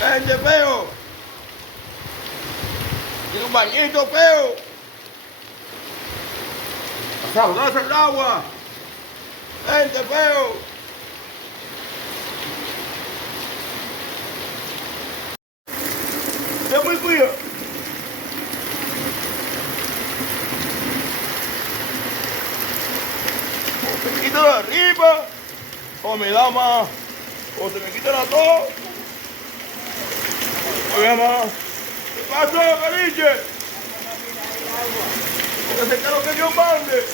Vente, feo. Tiene un bañito, feo. Pasado, dale el agua. Vente, feo. Es muy frío. O se me quita de arriba, o me da más, o se me quita la tos. Oye, más. ¿Qué pasó, cariche? Porque se lo que Dios mande.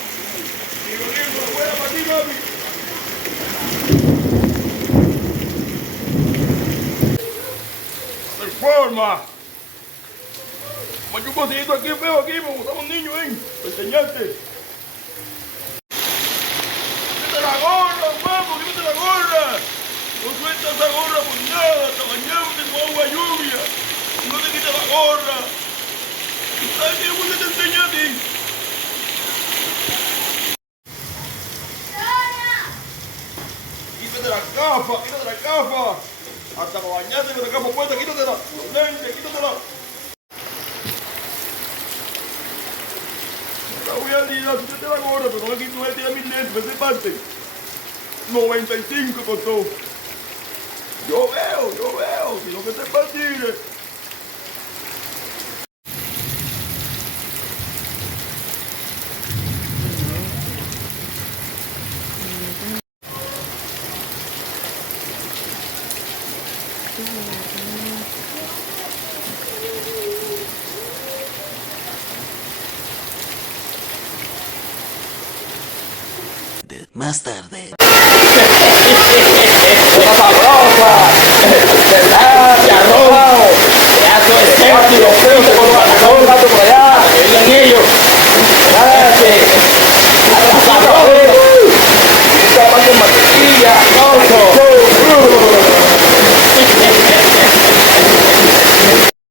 Y lo lindo fuera para ti, mami. De forma. Como un cosito aquí, feo, aquí, me gustaba un niño, para enseñarte. Quítate la gorra, guapo, quítate la gorra. No sueltas esa gorra por nada, hasta bañándote con agua lluvia. No te quites la gorra. ¿Sabes qué voy a te enseñar a ti? Quítate la gafa, quítate la gafa. Hasta para bañarte con la gafa puesta, quítatela. Los lentes, quítatela. La voy a tirar, quítate la gorra, pero no le quito tirar mis lentes, esa parte. 95 costó. Yo veo, si no que te partire. Más tarde. ¡Está sabrosa!